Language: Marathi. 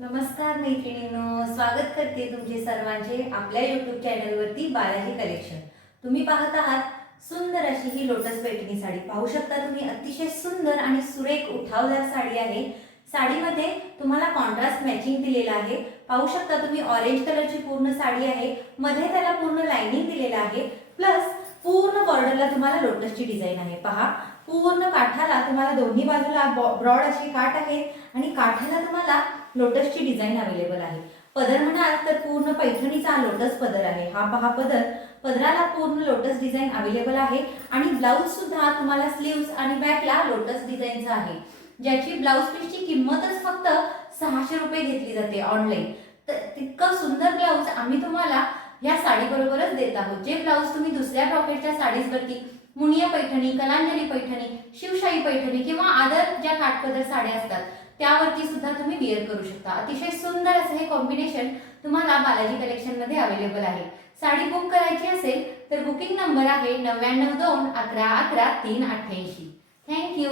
नमस्कार मैत्रिणींनो, स्वागत करते तुमचे सर्वांचे आपल्या यूट्यूब चॅनलवरती बालाजी कलेक्शन। तुम्ही पाहत आहात सुंदर अशी ही लोटस पैठणी साडी। पाहू शकता तुम्ही, अतिशय सुंदर आणि सुरेख उठावदार साडी आहे। साडीमध्ये तुम्हाला कॉन्ट्रास्ट मॅचिंग दिलेला आहे। पाहू शकता तुम्ही, ऑरेंज कलरची पूर्ण साडी आहे, मध्ये त्याला पूर्ण लाइनिंग दिलेला आहे, प्लस पूर्ण बॉर्डरला तुम्हाला लोटसची डिझाइन आहे। पहा, पूर्ण काठाला तुम्हाला दोन्ही बाजूला ब्रॉड अशी काठ आहे आणि काठाला तुम्हाला लोटसची डिझाइन अवेलेबल आहे। पदर म्हणाल तर पूर्ण पैठणीचा लोटस पदर आहे। हा पहा पदर, पदराला पूर्ण लोटस डिझाइन अवेलेबल आहे आणि ब्लाउज सुद्धा तुम्हाला स्लीव्स आणि बॅकला लोटस डिझाइनचा आहे, ज्याची ब्लाउज पीसची किंमतच फक्त 600 रुपये घेतली जाते ऑनलाइन। तर तितकं सुंदर ब्लाउज आम्ही तुम्हाला या साडी बरोबरच देत आहोत। जे ब्लाउज तुम्ही दुसऱ्या ब्रॉकेटच्या साडीजवरती, मुनिया पैठणी, कलांजली पैठणी, शिवशाही पैठणी किंवा अदर ज्या काठपदर साड्या असतात त्यावरती सुद्धा तुम्ही वेअर करू शकता। अतिशय सुंदर असं हे कॉम्बिनेशन तुम्हाला बालाजी कलेक्शन मध्ये अवेलेबल आहे। साडी बुक करायची असेल तर बुकिंग नंबर आहे 9921111388। थँक्यू।